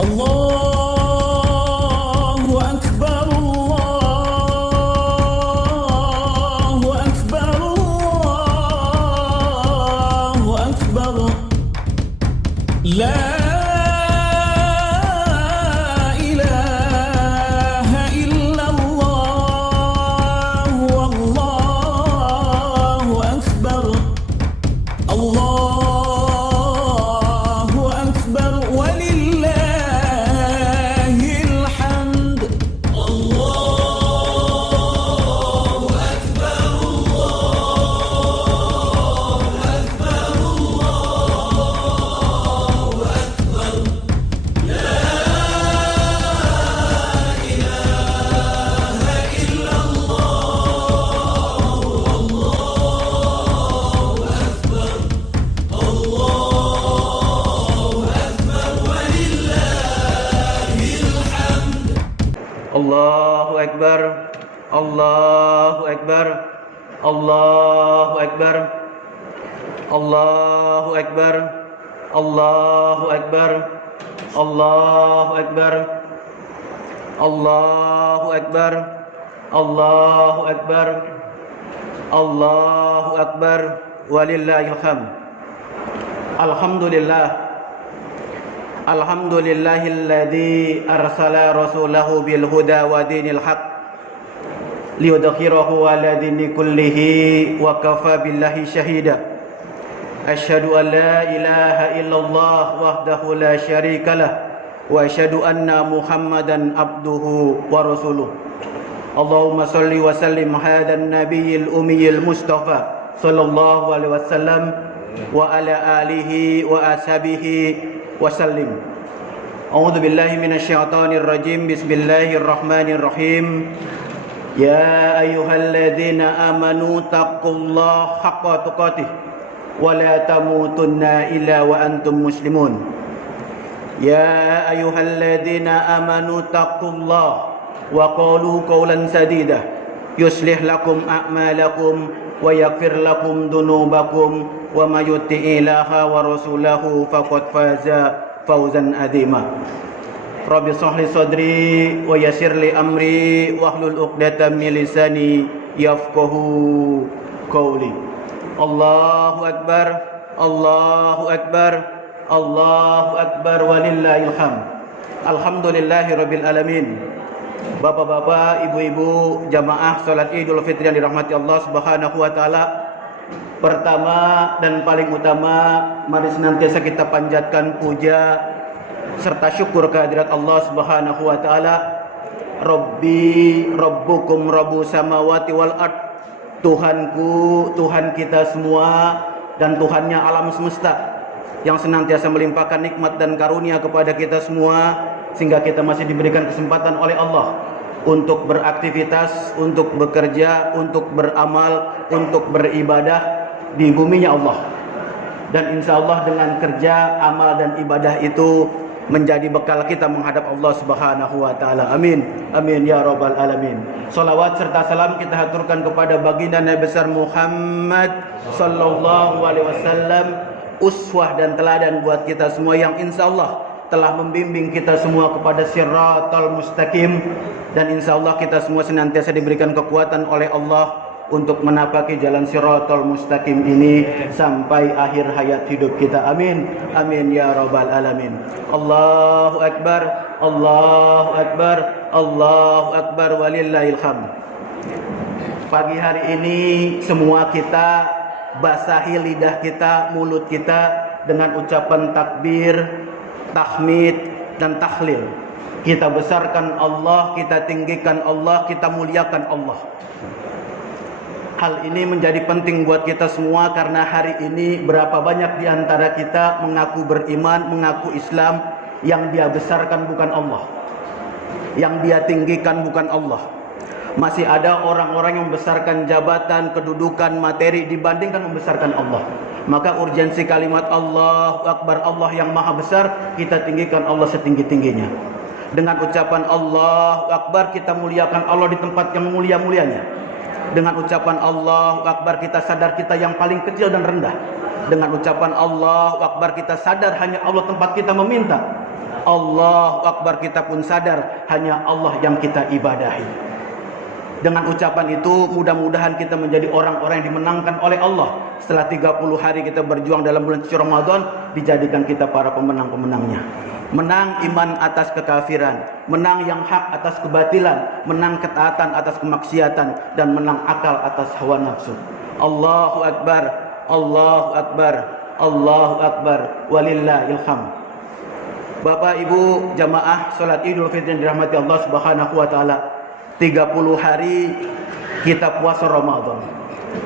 الله أكبر الله أكبر الله أكبر لا إله إلا الله والله أكبر الله أكبر ولله الحمد الله أكبر الله أكبر الله أكبر لا إله إلا الله والله أكبر الله أكبر ولله الحمد Allahu Akbar, Allahu Akbar, Allahu Akbar, Allahu Akbar, Allahu Akbar, Allahu Akbar, Allahu Akbar, Allahu Akbar, Allahu Akbar, walillahil hamd. Alhamdulillah. Alhamdulillahilladzi arsala rasulahu bil huda wa dinil haq liyudhhirahu ala dini kullihi wa kafa billahi syahida. Asyhadu an la ilaha illallah wahdahu la syarika lah wa asyhadu anna Muhammadan abduhu wa rasuluh. Allahumma shalli wa sallim hadan nabiyil ummiyil mustafa sallallahu alaihi wasallam wa ala alihi wa ashabihi wasallim. A'udzu billahi minasyaitonir rajim. Bismillahirrahmanirrahim. Ya ayyuhalladzina amanu taqullaha haqqa tuqatih wa la tamutunna illa wa antum muslimun. Ya ayyuhalladzina amanu taqullaha wa qulu qawlan sadida yuslih lakum a'malakum wa yaghfir lakum dhunubakum wa may yuti'illaha wa rasulahu faqad faza fawzan adzima. Rabbi shrah li sadri wa yassir li amri wahlul 'uqdatam min lisani yafqahu qawli. Allahu akbar, Allahu akbar, Allahu akbar walillahil hamd. Alhamdulillahirabbil alamin. Bapak-bapak, ibu-ibu, jamaah salat Idul Fitri yang dirahmati Allah Subhanahu wa taala. Pertama dan paling utama, mari senantiasa kita panjatkan puja serta syukur kehadirat Allah Subhanahu wa taala. Rabbi rabbukum rabbus samawati wal ard. Tuhanku, Tuhan kita semua dan Tuhannya alam semesta yang senantiasa melimpahkan nikmat dan karunia kepada kita semua sehingga kita masih diberikan kesempatan oleh Allah untuk beraktivitas, untuk bekerja, untuk beramal, untuk beribadah di buminya Allah. Dan insya Allah dengan kerja, amal dan ibadah itu menjadi bekal kita menghadap Allah Subhanahu wa taala. Amin. Amin ya rabbal alamin. Salawat serta salam kita haturkan kepada baginda Nabi besar Muhammad sallallahu alaihi wasallam, uswah dan teladan buat kita semua yang insya Allah telah membimbing kita semua kepada siratal mustaqim, dan insya Allah kita semua senantiasa diberikan kekuatan oleh Allah untuk menapaki jalan siratal mustaqim ini sampai akhir hayat hidup kita. Amin. Amin ya rabbal alamin. Allahu akbar, Allahu akbar, Allahu akbar walillahil hamd. Pagi hari ini semua kita basahi lidah kita, mulut kita dengan ucapan takbir, tahmid dan tahlil. Kita besarkan Allah, kita tinggikan Allah, kita muliakan Allah. Hal ini menjadi penting buat kita semua karena hari ini berapa banyak di antara kita mengaku beriman, mengaku Islam, yang dia besarkan bukan Allah, yang dia tinggikan bukan Allah. Masih ada orang-orang yang membesarkan jabatan, kedudukan, materi dibandingkan membesarkan Allah. Maka urgensi kalimat Allahu Akbar, Allah yang maha besar, kita tinggikan Allah setinggi-tingginya. Dengan ucapan Allahu Akbar kita muliakan Allah di tempat yang mulia-mulianya. Dengan ucapan Allahu Akbar kita sadar kita yang paling kecil dan rendah. Dengan ucapan Allahu Akbar kita sadar hanya Allah tempat kita meminta. Allahu Akbar, kita pun sadar hanya Allah yang kita ibadahi. Dengan ucapan itu mudah-mudahan kita menjadi orang-orang yang dimenangkan oleh Allah. Setelah 30 hari kita berjuang dalam bulan suci Ramadan, dijadikan kita para pemenang-pemenangnya. Menang iman atas kekafiran, menang yang hak atas kebatilan, menang ketaatan atas kemaksiatan, dan menang akal atas hawa nafsu. Allahu Akbar, Allahu Akbar, Allahu Akbar, walillahil hamd. Bapak Ibu jamaah salat Idul Fitri yang dirahmati Allah Subhanahu wa taala. 30 hari kita puasa Ramadan,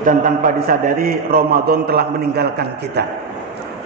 dan tanpa disadari Ramadan telah meninggalkan kita.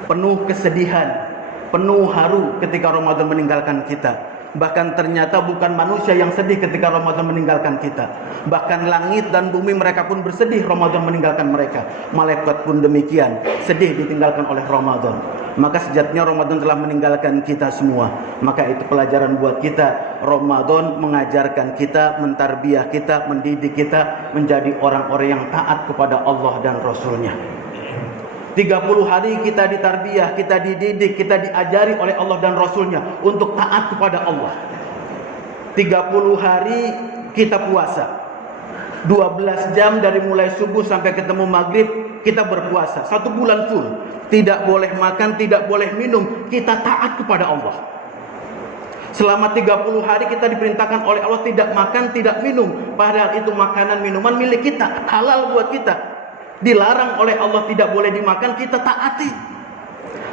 Penuh kesedihan, penuh haru ketika Ramadan meninggalkan kita. Bahkan ternyata bukan manusia yang sedih ketika Ramadan meninggalkan kita. Bahkan langit dan bumi mereka pun bersedih Ramadan meninggalkan mereka. Malaikat pun demikian, sedih ditinggalkan oleh Ramadan. Maka sejatinya Ramadan telah meninggalkan kita semua. Maka itu pelajaran buat kita. Ramadan mengajarkan kita, mentarbiah kita, mendidik kita menjadi orang-orang yang taat kepada Allah dan Rasulnya. 30 hari kita ditarbiyah, kita dididik, kita diajari oleh Allah dan Rasulnya untuk taat kepada Allah. 30 hari kita puasa, 12 jam dari mulai subuh sampai ketemu maghrib kita berpuasa, 1 bulan full. Tidak boleh makan, tidak boleh minum, kita taat kepada Allah. Selama 30 hari kita diperintahkan oleh Allah tidak makan, tidak minum. Padahal itu makanan, minuman milik kita, halal buat kita. Dilarang oleh Allah tidak boleh dimakan, kita taati.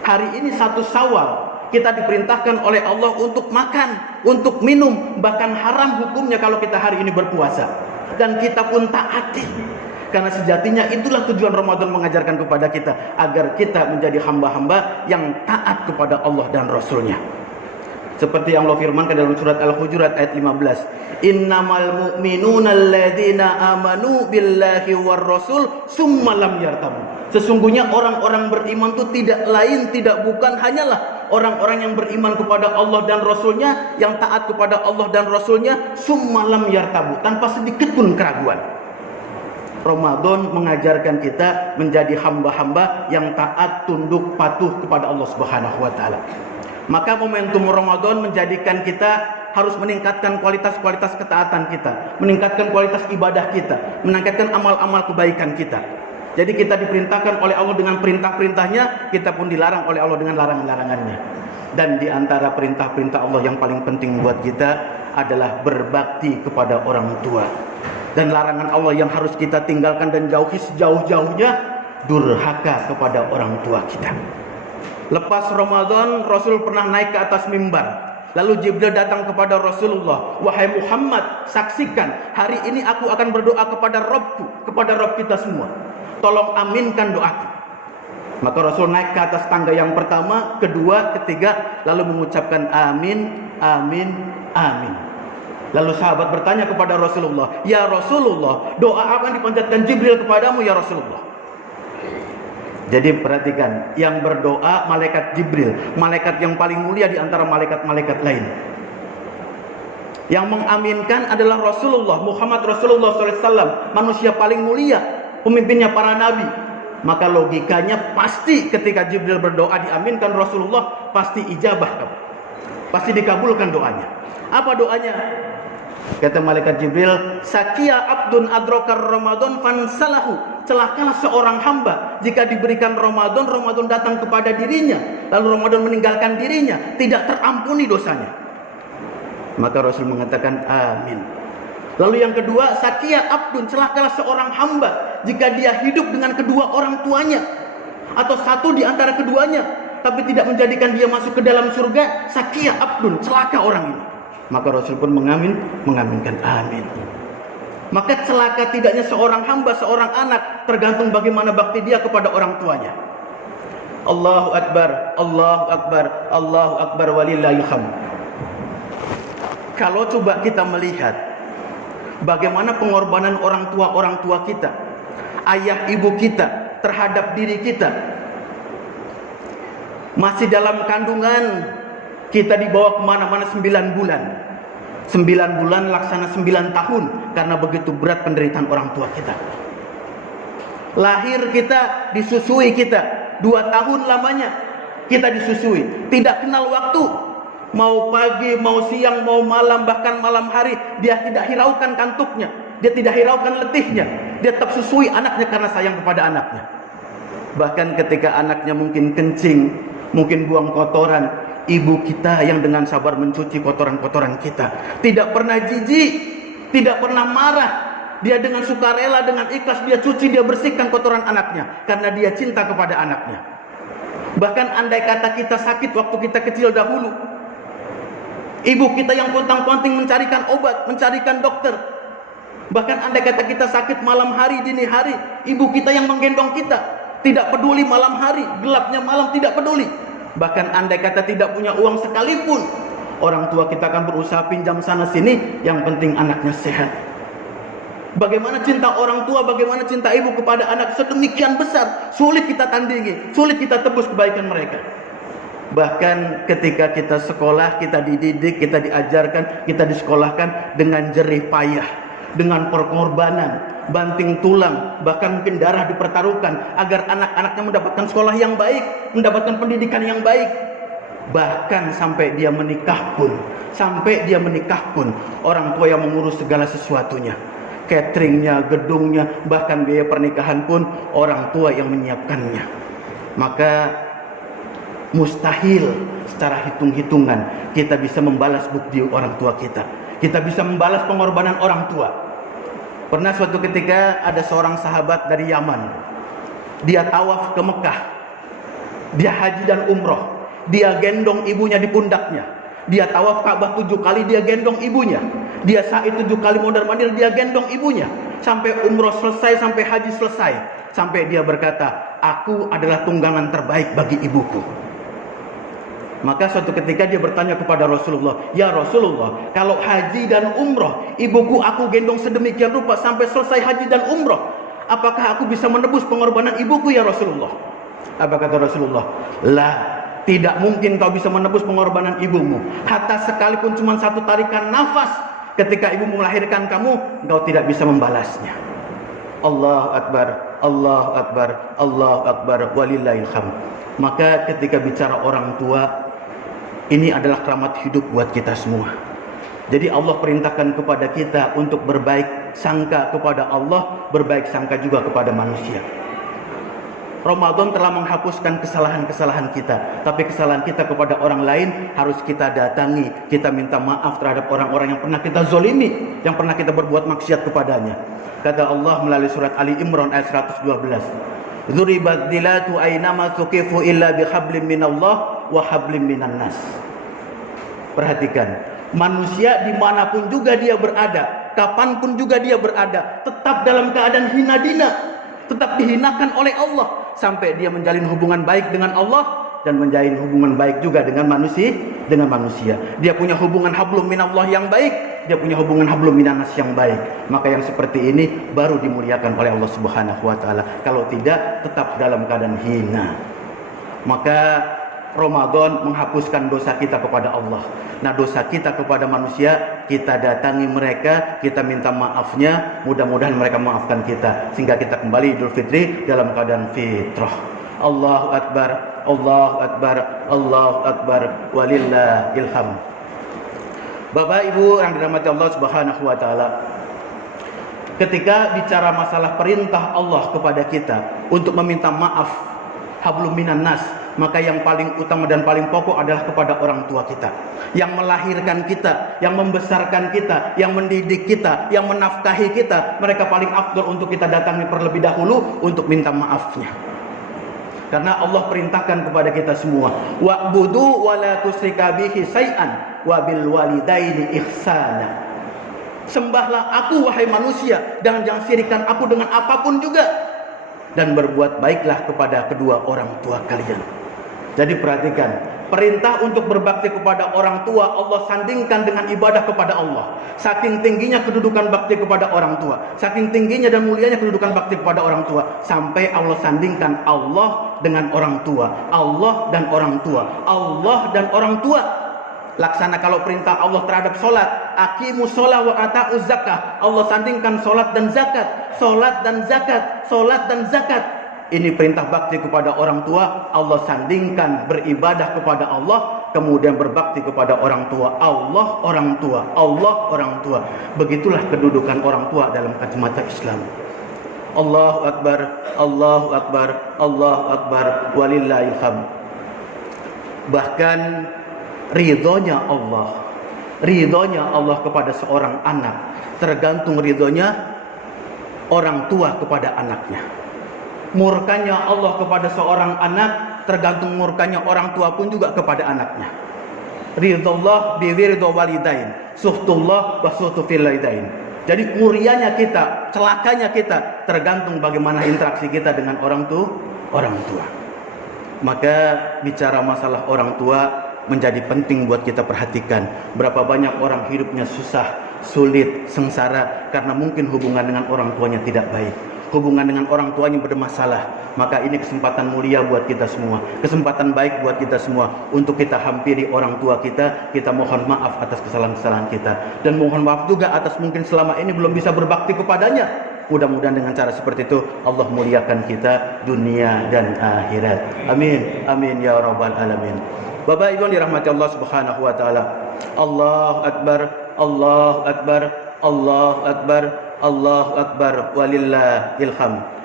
Hari ini 1 Syawal, kita diperintahkan oleh Allah untuk makan, untuk minum. Bahkan haram hukumnya kalau kita hari ini berpuasa. Dan kita pun taati. Karena sejatinya itulah tujuan Ramadan mengajarkan kepada kita, agar kita menjadi hamba-hamba yang taat kepada Allah dan Rasulnya. Seperti yang Allah firmankan dalam surat Al-Hujurat ayat 15. Innamal mu'minuna alladzina amanu billahi war rasul summa lam yartabu. Sesungguhnya orang-orang beriman itu tidak lain, tidak bukan hanyalah orang-orang yang beriman kepada Allah dan Rasulnya, yang taat kepada Allah dan Rasulnya, summa lam yartabu, tanpa sedikit pun keraguan. Ramadan mengajarkan kita menjadi hamba-hamba yang taat, tunduk, patuh kepada Allah Subhanahu wa taala. Maka momentum Ramadan menjadikan kita harus meningkatkan kualitas-kualitas ketaatan kita, meningkatkan kualitas ibadah kita, meningkatkan amal-amal kebaikan kita. Jadi kita diperintahkan oleh Allah dengan perintah-perintahnya, kita pun dilarang oleh Allah dengan larangan-larangannya. Dan di antara perintah-perintah Allah yang paling penting buat kita adalah berbakti kepada orang tua. Dan larangan Allah yang harus kita tinggalkan dan jauhi sejauh-jauhnya, durhaka kepada orang tua kita. Lepas Ramadan, Rasul pernah naik ke atas mimbar. Lalu Jibril datang kepada Rasulullah. Wahai Muhammad, saksikan, hari ini aku akan berdoa kepada Rabbku, kepada Rabb kita semua. Tolong aminkan doaku. Maka Rasul naik ke atas tangga yang pertama, kedua, ketiga, lalu mengucapkan amin, amin, amin. Lalu sahabat bertanya kepada Rasulullah, ya Rasulullah, doa apa yang dipanjatkan Jibril kepadamu ya Rasulullah? Jadi perhatikan, yang berdoa malaikat Jibril, malaikat yang paling mulia di antara malaikat-malaikat lain. Yang mengaminkan adalah Rasulullah, Muhammad Rasulullah SAW, manusia paling mulia, pemimpinnya para nabi. Maka logikanya pasti ketika Jibril berdoa diaminkan Rasulullah, pasti ijabah, pasti dikabulkan doanya. Apa doanya? Kata malaikat Jibril, sakia abdun adrokar Ramadan fansalahu. Celakalah seorang hamba jika diberikan Ramadan, Ramadan datang kepada dirinya, lalu Ramadan meninggalkan dirinya, tidak terampuni dosanya. Maka Rasul mengatakan amin. Lalu yang kedua, sakia abdun, celakalah seorang hamba jika dia hidup dengan kedua orang tuanya atau satu di antara keduanya, tapi tidak menjadikan dia masuk ke dalam surga. Sakia abdun, celaka orang ini. Maka Rasul pun mengaminkan amin. Maka celaka tidaknya seorang hamba, seorang anak, tergantung bagaimana bakti dia kepada orang tuanya. Allahu Akbar, Allahu Akbar, Allahu Akbar, walillahil hamd. Kalau coba kita melihat bagaimana pengorbanan orang tua kita, ayah ibu kita terhadap diri kita. Masih dalam kandungan, kita dibawa kemana-mana 9 bulan. 9 bulan laksana 9 tahun, karena begitu berat penderitaan orang tua kita. Lahir kita, disusui kita 2 tahun lamanya kita disusui, tidak kenal waktu. Mau pagi, mau siang, mau malam, bahkan malam hari, dia tidak hiraukan kantuknya, dia tidak hiraukan letihnya. Dia tetap susui anaknya karena sayang kepada anaknya. Bahkan ketika anaknya mungkin kencing, mungkin buang kotoran, ibu kita yang dengan sabar mencuci kotoran-kotoran kita. Tidak pernah jijik, tidak pernah marah. Dia dengan sukarela, dengan ikhlas, dia cuci, dia bersihkan kotoran anaknya. Karena dia cinta kepada anaknya. Bahkan andai kata kita sakit waktu kita kecil dahulu, ibu kita yang pontang-panting mencarikan obat, mencarikan dokter. Bahkan andai kata kita sakit malam hari, dini hari, ibu kita yang menggendong kita. Tidak peduli malam hari, gelapnya malam, tidak peduli. Bahkan andai kata tidak punya uang sekalipun, orang tua kita akan berusaha pinjam sana sini, yang penting anaknya sehat. Bagaimana cinta orang tua, bagaimana cinta ibu kepada anak sedemikian besar, sulit kita tandingi, sulit kita tebus kebaikan mereka. Bahkan ketika kita sekolah, kita dididik, kita diajarkan, kita disekolahkan dengan jerih payah, dengan pengorbanan, banting tulang, bahkan mungkin darah dipertaruhkan agar anak-anaknya mendapatkan sekolah yang baik, mendapatkan pendidikan yang baik. Bahkan sampai dia menikah pun, orang tua yang mengurus segala sesuatunya. Cateringnya, gedungnya, bahkan biaya pernikahan pun orang tua yang menyiapkannya. Maka mustahil secara hitung-hitungan kita bisa membalas bukti orang tua kita. Kita bisa membalas pengorbanan orang tua. Pernah suatu ketika ada seorang sahabat dari Yaman. Dia tawaf ke Mekah. Dia haji dan umroh. Dia gendong ibunya di pundaknya. Dia tawaf Ka'bah 7 kali, dia gendong ibunya. Dia sa'i 7 kali mondar-mandir, dia gendong ibunya. Sampai umroh selesai, sampai haji selesai. Sampai dia berkata, aku adalah tunggangan terbaik bagi ibuku. Maka suatu ketika dia bertanya kepada Rasulullah, ya Rasulullah, kalau haji dan umroh, ibuku aku gendong sedemikian rupa sampai selesai haji dan umroh, apakah aku bisa menebus pengorbanan ibuku ya Rasulullah? Apa kata Rasulullah? Lah, tidak mungkin kau bisa menebus pengorbanan ibumu. Hatta sekalipun cuma satu tarikan nafas ketika ibumu melahirkan kamu, engkau tidak bisa membalasnya. Allahu Akbar, Allahu Akbar, Allahu Akbar, walillahil hamd. Maka ketika bicara orang tua, ini adalah keramat hidup buat kita semua. Jadi Allah perintahkan kepada kita untuk berbaik sangka kepada Allah, berbaik sangka juga kepada manusia. Ramadan telah menghapuskan kesalahan-kesalahan kita, tapi kesalahan kita kepada orang lain harus kita datangi, kita minta maaf terhadap orang-orang yang pernah kita zolimi, yang pernah kita berbuat maksiat kepadanya. Kata Allah melalui surat Ali Imran ayat 112, Dzuribat dilatu aynama tuqifu illa bihablim minallah wa hablim minan nas. Perhatikan, manusia dimanapun juga dia berada, kapanpun juga dia berada, tetap dalam keadaan hina dina, tetap dihinakan oleh Allah, sampai dia menjalin hubungan baik dengan Allah dan menjalin hubungan baik juga dengan manusia. Dia punya hubungan hablum minallah yang baik, dia punya hubungan hablum minannas yang baik. Maka yang seperti ini baru dimuliakan oleh Allah Subhanahu wa taala. Kalau tidak, tetap dalam keadaan hina. Maka Ramadan menghapuskan dosa kita kepada Allah. Nah, dosa kita kepada manusia, kita datangi mereka, kita minta maafnya, mudah-mudahan mereka maafkan kita, sehingga kita kembali Idul Fitri dalam keadaan fitrah. Allahu Akbar, Allahu Akbar, Allahu Akbar, walillahil hamd. Bapak Ibu yang dirahmati Allah Subhanahu wa taala, ketika bicara masalah perintah Allah kepada kita untuk meminta maaf, hablum minan nas, maka yang paling utama dan paling pokok adalah kepada orang tua kita, yang melahirkan kita, yang membesarkan kita, yang mendidik kita, yang menafkahi kita. Mereka paling afdal untuk kita datangi terlebih dahulu untuk minta maafnya. Karena Allah perintahkan kepada kita semua, wa'budu wa la tusyrika bihi syai'an wa bil walidaini ihsana. Sembahlah aku wahai manusia, dan jangan syirikan aku dengan apapun juga, dan berbuat baiklah kepada kedua orang tua kalian. Jadi perhatikan, perintah untuk berbakti kepada orang tua Allah sandingkan dengan ibadah kepada Allah. Saking tingginya kedudukan bakti kepada orang tua, saking tingginya dan mulianya kedudukan bakti kepada orang tua, sampai Allah sandingkan Allah dengan orang tua, Allah dan orang tua, Allah dan orang tua. Laksana kalau perintah Allah terhadap solat, aqimus sholah wa ata'uz zakah, Allah sandingkan solat dan zakat, solat dan zakat, solat dan zakat. Ini perintah bakti kepada orang tua, Allah sandingkan beribadah kepada Allah kemudian berbakti kepada orang tua. Allah orang tua, Allah orang tua. Begitulah kedudukan orang tua dalam kacamata Islam. Allahu Akbar, Allahu Akbar, Allahu Akbar, walillahil hamd. Bahkan ridhonya Allah kepada seorang anak tergantung ridhonya orang tua kepada anaknya. Murkanya Allah kepada seorang anak tergantung murkanya orang tua pun juga kepada anaknya. Ridhollah bi ridho walidain, suhtullah wa suhtu fil walidain. Jadi mulianya kita, celakanya kita tergantung bagaimana interaksi kita dengan orang tua. Maka bicara masalah orang tua menjadi penting buat kita perhatikan. Berapa banyak orang hidupnya susah, sulit, sengsara karena mungkin hubungan dengan orang tuanya tidak baik. Hubungan dengan orang tuanya bermasalah. Maka ini kesempatan mulia buat kita semua, kesempatan baik buat kita semua untuk kita hampiri orang tua kita. Kita mohon maaf atas kesalahan-kesalahan kita, dan mohon maaf juga atas mungkin selama ini belum bisa berbakti kepadanya. Mudah-mudahan dengan cara seperti itu Allah muliakan kita dunia dan akhirat. Amin, amin ya rabbal alamin. Bapak Ibu dirahmati Allah Subhanahu wa taala. Allahu Akbar, Allahu Akbar, Allahu Akbar, Allahu Akbar, walillahil hamd.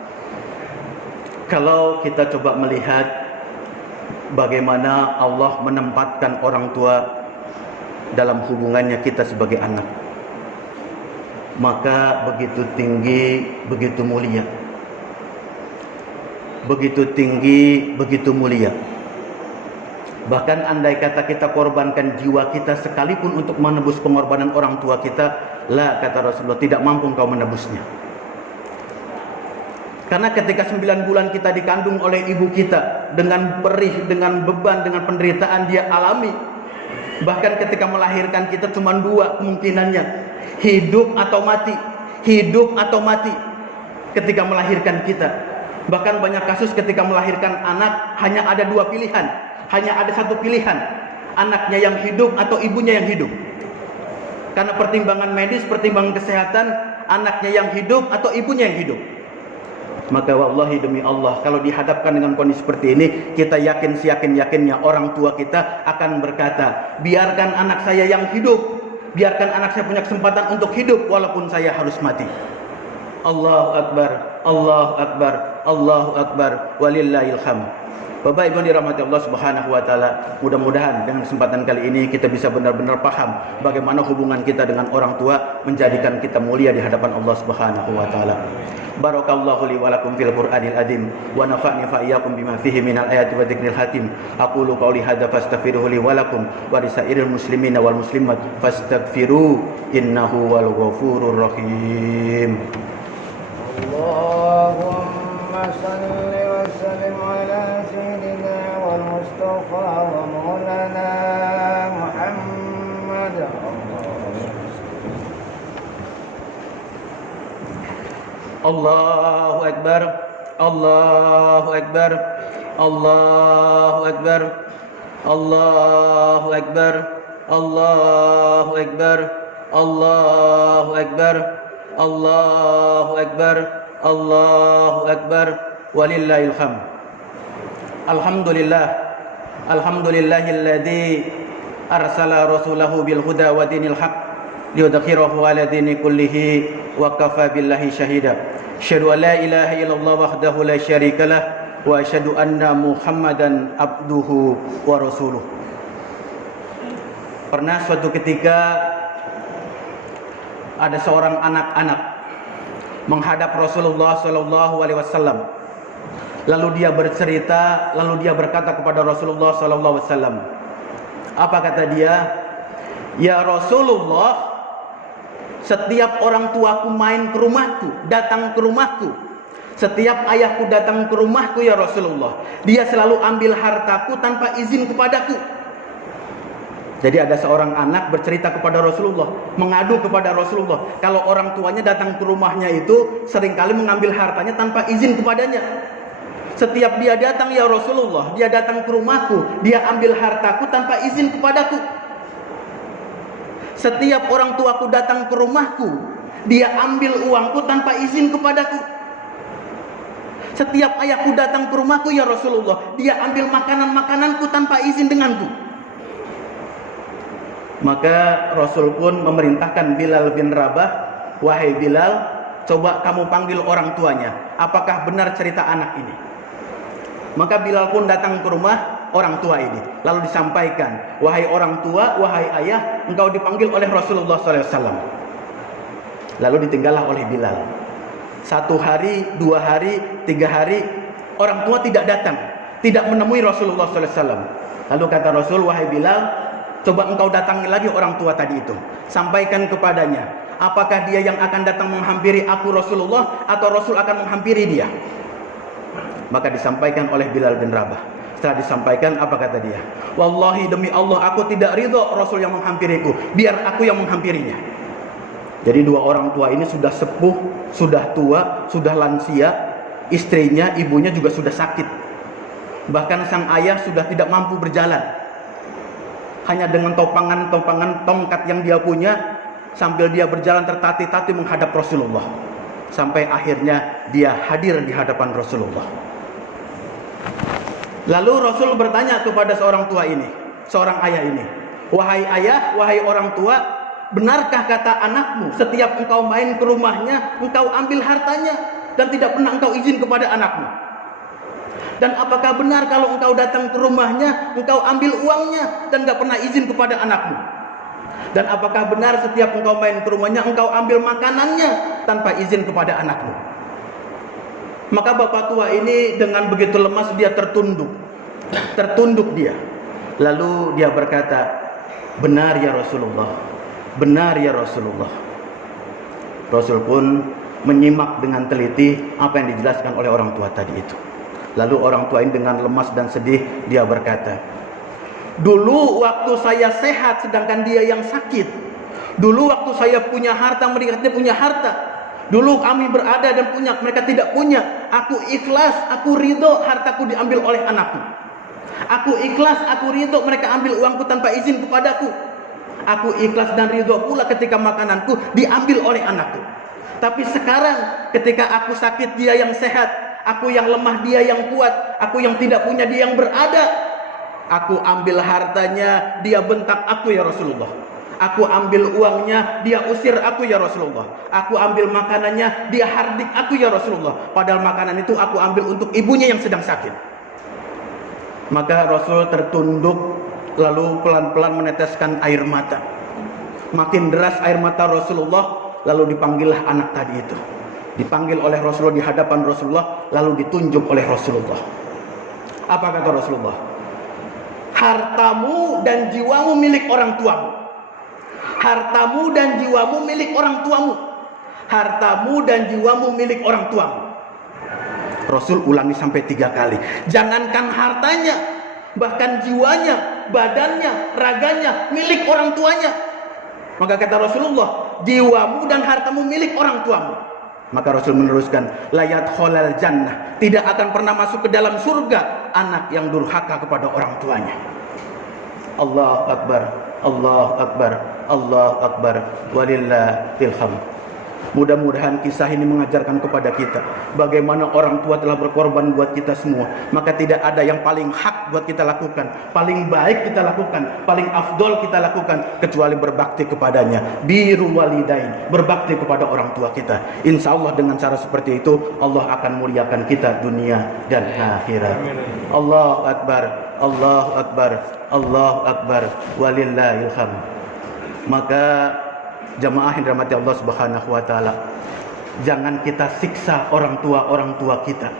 Kalau kita coba melihat bagaimana Allah menempatkan orang tua dalam hubungannya kita sebagai anak, maka begitu tinggi, begitu mulia. Begitu tinggi, begitu mulia. Bahkan andai kata kita korbankan jiwa kita sekalipun untuk menebus pengorbanan orang tua kita, la, kata Rasulullah, tidak mampu kau menebusnya. Karena ketika 9 bulan kita dikandung oleh ibu kita, dengan perih, dengan beban, dengan penderitaan dia alami. Bahkan ketika melahirkan kita cuma 2 kemungkinannya, hidup atau mati. Hidup atau mati ketika melahirkan kita. Bahkan banyak kasus ketika melahirkan anak hanya ada 2 pilihan, hanya ada 1 pilihan, anaknya yang hidup atau ibunya yang hidup. Karena pertimbangan medis, pertimbangan kesehatan, anaknya yang hidup atau ibunya yang hidup. Maka wallahi demi Allah, kalau dihadapkan dengan kondisi seperti ini, kita yakin seyakin-yakinnya orang tua kita akan berkata, biarkan anak saya yang hidup, biarkan anak saya punya kesempatan untuk hidup walaupun saya harus mati. Allahu Akbar, Allahu Akbar, Allahu Akbar, walillahil hamd. Bapak Ibu dirahmati Allah Subhanahu wa taala, mudah-mudahan dengan kesempatan kali ini kita bisa benar-benar paham bagaimana hubungan kita dengan orang tua menjadikan kita mulia di hadapan Allah Subhanahu wa taala. Barakallahu li wa lakum fil Qur'anil azim wa nafa'ni fa iyyakum bima fihi minal ayati wa dzikril hakim. Aqulu qawli hadza fastaghfiruhu li wa lakum wa lisairil muslimina wal muslimat fastaghfiru innahu wal ghafurur rahim. Allahumma salli wa sallim ala sayyidina wal mustafa wa maulana Muhammad. Allahu Akbar, Allahu Akbar, Allahu Akbar, Allahu Akbar, Allahu Akbar, Allahu Akbar, Allahu Akbar, Allahu Akbar, walillahil hamd. Alhamdulillah, alhamdulillahilladzi arsala rasulahu bil huda wa dinil haqq liyudhhirahu ala dini kullihi wa kafa billahi syahida. Asyhadu an la ilaha illallah wahdahu la syarika lah wa asyhadu anna Muhammadan abduhu wa rasuluh. Pernah suatu ketika ada seorang anak-anak menghadap Rasulullah sallallahu alaihi wasallam. Lalu dia bercerita, lalu dia berkata kepada Rasulullah sallallahu alaihi wasallam. Apa kata dia? Ya Rasulullah, setiap orang tuaku main ke rumahku, datang ke rumahku. Setiap ayahku datang ke rumahku ya Rasulullah, dia selalu ambil hartaku tanpa izin kepadaku. Jadi ada seorang anak bercerita kepada Rasulullah, mengadu kepada Rasulullah, kalau orang tuanya datang ke rumahnya itu seringkali mengambil hartanya tanpa izin kepadanya. Setiap dia datang ya Rasulullah, dia datang ke rumahku, dia ambil hartaku tanpa izin kepadaku. Setiap orang tuaku datang ke rumahku, dia ambil uangku tanpa izin kepadaku. Setiap ayahku datang ke rumahku ya Rasulullah, dia ambil makanan-makananku tanpa izin denganku. Maka Rasul pun memerintahkan Bilal bin Rabah, wahai Bilal, coba kamu panggil orang tuanya, apakah benar cerita anak ini? Maka Bilal pun datang ke rumah orang tua ini, lalu disampaikan, wahai orang tua, wahai ayah, engkau dipanggil oleh Rasulullah SAW. Lalu ditinggallah oleh Bilal. 1 hari, 2 hari, 3 hari, orang tua tidak datang, tidak menemui Rasulullah SAW. Lalu kata Rasul, wahai Bilal, coba engkau datangi lagi orang tua tadi itu, sampaikan kepadanya, apakah dia yang akan datang menghampiri aku Rasulullah, atau Rasul akan menghampiri dia? Maka disampaikan oleh Bilal bin Rabah. Setelah disampaikan, apa kata dia? Wallahi demi Allah, aku tidak ridho Rasul yang menghampiriku, biar aku yang menghampirinya. Jadi 2 orang tua ini sudah sepuh, sudah tua, sudah lansia, istrinya, ibunya juga sudah sakit. Bahkan sang ayah sudah tidak mampu berjalan. Hanya dengan topangan-topangan tongkat yang dia punya, sambil dia berjalan tertatih-tatih menghadap Rasulullah. Sampai akhirnya dia hadir di hadapan Rasulullah. Lalu Rasul bertanya kepada seorang tua ini, seorang ayah ini, wahai ayah, wahai orang tua, benarkah kata anakmu, setiap engkau main ke rumahnya, engkau ambil hartanya, dan tidak pernah engkau izin kepada anakmu? Dan apakah benar kalau engkau datang ke rumahnya, engkau ambil uangnya, dan tidak pernah izin kepada anakmu? Dan apakah benar setiap engkau main ke rumahnya, engkau ambil makanannya, tanpa izin kepada anakmu? Maka bapak tua ini dengan begitu lemas dia tertunduk dia. Lalu dia berkata, benar ya Rasulullah, benar ya Rasulullah. Rasul pun menyimak dengan teliti apa yang dijelaskan oleh orang tua tadi itu. Lalu orang tua ini dengan lemas dan sedih dia berkata, dulu waktu saya sehat sedangkan dia yang sakit, dulu waktu saya punya harta mereka tidak punya harta, dulu kami berada dan punya mereka tidak punya, aku ikhlas, aku ridho hartaku diambil oleh anakku, aku ikhlas, aku ridho mereka ambil uangku tanpa izin kepadaku, aku ikhlas dan ridho pula ketika makananku diambil oleh anakku. Tapi sekarang ketika aku sakit dia yang sehat, aku yang lemah dia yang kuat, aku yang tidak punya dia yang berada, aku ambil hartanya, dia bentak aku ya Rasulullah, aku ambil uangnya, dia usir aku ya Rasulullah, aku ambil makanannya, dia hardik aku ya Rasulullah, padahal makanan itu aku ambil untuk ibunya yang sedang sakit. Maka Rasul tertunduk, lalu pelan-pelan meneteskan air mata. Makin deras air mata Rasulullah, lalu dipanggillah anak tadi itu. Dipanggil oleh Rasulullah di hadapan Rasulullah, lalu ditunjuk oleh Rasulullah. Apa kata Rasulullah? Hartamu dan jiwamu milik orang tuamu. Hartamu dan jiwamu milik orang tuamu. Hartamu dan jiwamu milik orang tuamu. Rasul ulangi sampai 3 kali. Jangankan hartanya, bahkan jiwanya, badannya, raganya milik orang tuanya. Maka kata Rasulullah, jiwamu dan hartamu milik orang tuamu. Maka Rasul meneruskan, layat kholal jannah, tidak akan pernah masuk ke dalam surga anak yang durhaka kepada orang tuanya. Allahu Akbar, Allahu Akbar, Allahu Akbar, walillahil hamd. Mudah-mudahan kisah ini mengajarkan kepada kita bagaimana orang tua telah berkorban buat kita semua. Maka tidak ada yang paling hak buat kita lakukan, paling baik kita lakukan, paling afdol kita lakukan, kecuali berbakti kepadanya. Birrul walidain, berbakti kepada orang tua kita. Insya Allah dengan cara seperti itu Allah akan muliakan kita dunia dan akhirat. Allahu Akbar, Allahu Akbar, Allahu Akbar, walillahil hamd. Maka jamaah yang dirahmati Allah Subhanahu wa taala, jangan kita siksa orang tua kita.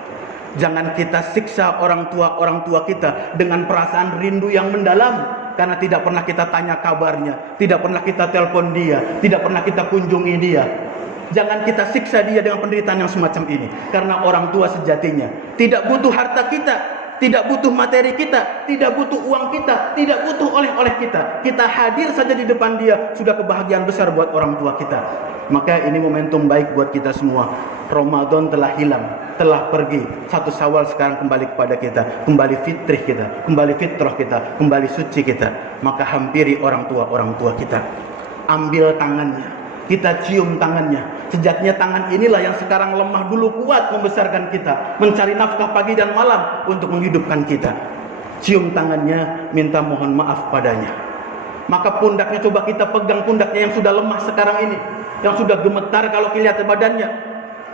Jangan kita siksa orang tua kita dengan perasaan rindu yang mendalam karena tidak pernah kita tanya kabarnya, tidak pernah kita telepon dia, tidak pernah kita kunjungi dia. Jangan kita siksa dia dengan penderitaan yang semacam ini, karena orang tua sejatinya tidak butuh harta kita, tidak butuh materi kita, tidak butuh uang kita, tidak butuh oleh-oleh kita. Kita hadir saja di depan dia, sudah kebahagiaan besar buat orang tua kita. Maka ini momentum baik buat kita semua. Ramadan telah hilang, telah pergi. 1 Syawal sekarang kembali kepada kita, kembali fitrah kita, kembali fitrah kita, kembali suci kita. Maka hampiri orang tua kita. Ambil tangannya, kita cium tangannya. Sejatinya tangan inilah yang sekarang lemah dulu kuat membesarkan kita, mencari nafkah pagi dan malam untuk menghidupkan kita. Cium tangannya, minta mohon maaf padanya. Maka pundaknya coba kita pegang, pundaknya yang sudah lemah sekarang ini, yang sudah gemetar kalau lihat badannya.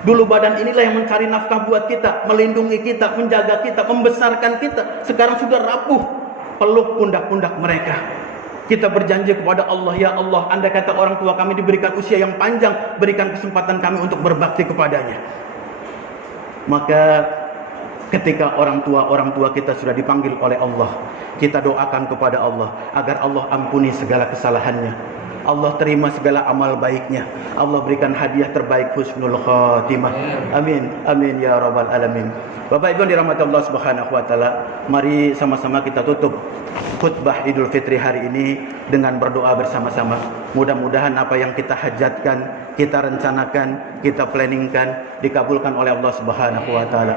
Dulu badan inilah yang mencari nafkah buat kita, melindungi kita, menjaga kita, membesarkan kita. Sekarang sudah rapuh. Peluk pundak-pundak mereka. Kita berjanji kepada Allah, ya Allah, andai kata orang tua kami diberikan usia yang panjang, berikan kesempatan kami untuk berbakti kepadanya. Maka ketika orang tua kita sudah dipanggil oleh Allah, kita doakan kepada Allah agar Allah ampuni segala kesalahannya, Allah terima segala amal baiknya, Allah berikan hadiah terbaik husnul khatimah. Amin, amin ya rabbal alamin. Bapak Ibu dirahmati Allah Subhanahu wa taala, mari sama-sama kita tutup khutbah Idul Fitri hari ini dengan berdoa bersama-sama. Mudah-mudahan apa yang kita hajatkan, kita rencanakan, kita planningkan dikabulkan oleh Allah Subhanahu wa taala.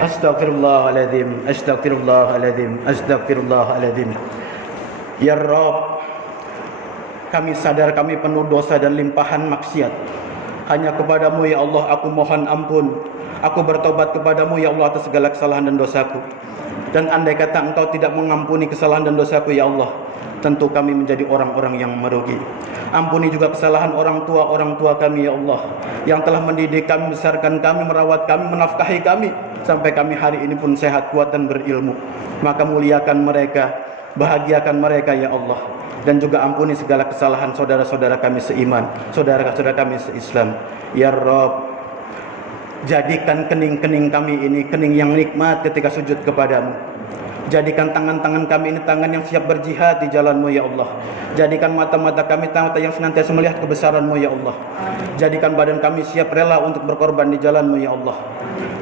Astaghfirullahaladzim, astaghfirullahaladzim, astaghfirullahaladzim. Ya Rabb, kami sadar kami penuh dosa dan limpahan maksiat. Hanya kepadamu ya Allah aku mohon ampun. Aku bertobat kepadamu ya Allah atas segala kesalahan dan dosaku. Dan andai kata Engkau tidak mengampuni kesalahan dan dosaku ya Allah, tentu kami menjadi orang-orang yang merugi. Ampuni juga kesalahan orang tua kami ya Allah, yang telah mendidik kami, membesarkan kami, merawat kami, menafkahi kami, sampai kami hari ini pun sehat, kuat dan berilmu. Maka muliakan mereka, bahagiakan mereka ya Allah. Dan juga ampuni segala kesalahan saudara-saudara kami seiman, saudara-saudara kami seislam. Ya Rabb, jadikan kening-kening kami ini kening yang nikmat ketika sujud kepadamu. Jadikan tangan-tangan kami ini tangan yang siap berjihad di jalan-Mu ya Allah. Jadikan mata-mata kami mata yang senantiasa melihat kebesaran-Mu ya Allah. Jadikan badan kami siap rela untuk berkorban di jalan-Mu ya Allah.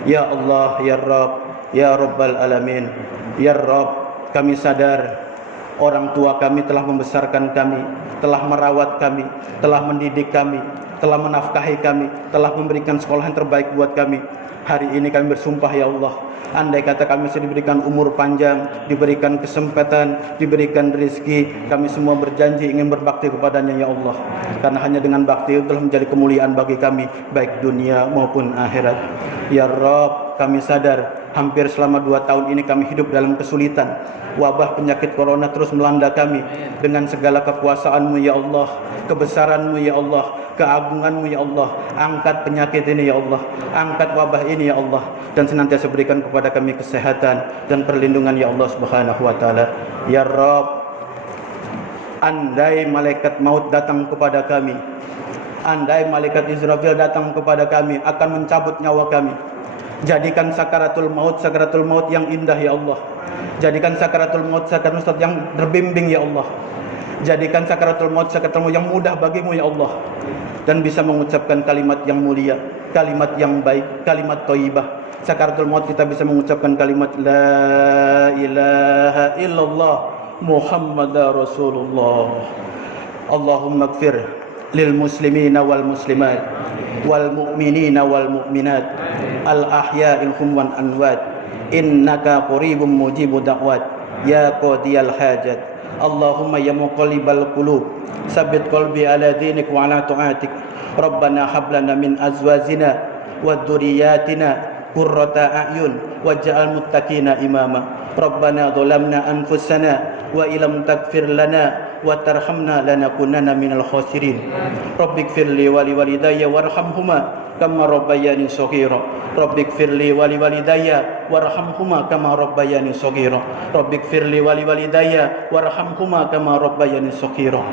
Ya Allah, ya Rabb, ya Rabbal Alamin. Ya Rabb, kami sadar orang tua kami telah membesarkan kami, telah merawat kami, telah mendidik kami, telah menafkahi kami, telah memberikan sekolah yang terbaik buat kami. Hari ini kami bersumpah ya Allah, andai kata kami sudah diberikan umur panjang, diberikan kesempatan, diberikan rezeki, kami semua berjanji ingin berbakti kepadanya ya Allah. Karena hanya dengan bakti itu telah menjadi kemuliaan bagi kami, baik dunia maupun akhirat. Ya Rabb, kami sadar hampir selama 2 tahun ini kami hidup dalam kesulitan. Wabah penyakit corona terus melanda kami. Dengan segala kekuasaan-Mu ya Allah, kebesaran-Mu ya Allah, keagungan-Mu ya Allah, angkat penyakit ini ya Allah, angkat wabah ini ya Allah, dan senantiasa berikan kepada kami kesehatan dan perlindungan ya Allah Subhanahu wa taala. Ya Rabb, andai malaikat maut datang kepada kami, andai malaikat Israfil datang kepada kami akan mencabut nyawa kami, jadikan sakaratul maut yang indah ya Allah. Jadikan sakaratul maut yang terbimbing ya Allah. Jadikan sakaratul maut yang mudah bagimu ya Allah, dan bisa mengucapkan kalimat yang mulia, kalimat yang baik, kalimat thayyibah. Sakaratul maut kita bisa mengucapkan kalimat la ilaha illallah Muhammadar Rasulullah. Allahumma ighfir lil muslimina wal muslimat wal mu'minina wal mu'minat al ahya'il hum wan anwat innaka qaribum mujibud da'wat ya qadiyal hajat. Allahumma ya muqallibal qulub tsabbit qalbi ala dinik wa ala ta'atik. Rabbana hab lana min azwajina wa dhurriyyatina qurrata a'yun waj'al muttaqina imama. Rabbana dhalamna anfusana wa illam taghfir lana wa tarhamna lanakunanna minal khasirin. Rabbighfirli wa liwalidayya warhamhuma kama rabbayani shaghira. Rabbighfirli wa liwalidayya warhamhuma kama rabbayani shaghira. Rabbighfirli wa liwalidayya warhamhuma kama rabbayani shaghira.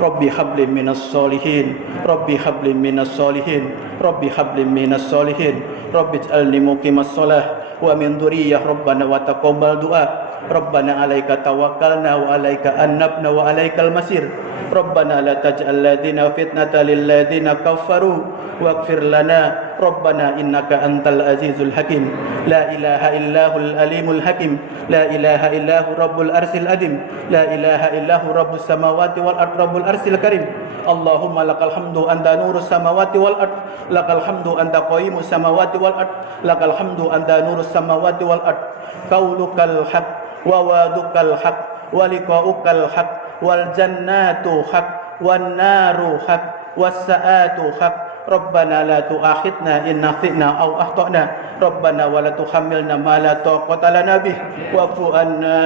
Rabbi habli minas solihin, Rabbi habli minas solihin, Rabbi habli minas solihin. Rabbi ij'alni muqimas shalah wa min dzurriyyah Rabbana wa taqabbal du'a. Rabbana 'alaika tawakkalna wa 'alaika anabna wa 'alaikal masir. Rabbana la taj'al ladina fitnatan lil ladina kafaru waghfir lana Rabbana innaka antal azizul hakim. La ilaha illahul alimul hakim. La ilaha illahu rabbul arsil adim. La ilaha illahu rabbus samawati wal ard rabbul arsil karim. Allahumma lakal hamdu anta nurus samawati wal ard. Lakal hamdu anta qaimus samawati wal ard. Lakal hamdu anta nurus samawati wal ard. Qaulukal haq wa wadukal haq wa liqa'ukal haq wal jannatu haq wan naru haq was sa'atu haq. Rabbana la tu'akhidna in nasina aw akhtana. ربنا ولا تحملنا ما لا طاقة لنا به واعف عنا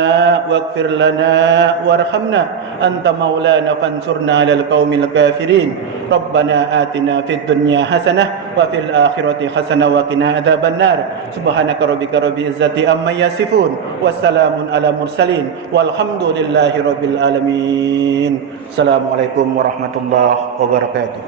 واغفر لنا وارحمنا أنت مولانا فانصرنا على القوم الكافرين ربنا آتنا في الدنيا حسنة وفي الآخرة حسنة وقنا عذاب النار سبحانك ربك رب العزة عما يصفون والسلام على المرسلين والحمد لله رب العالمين. Assalamualaikum warahmatullahi wabarakatuh.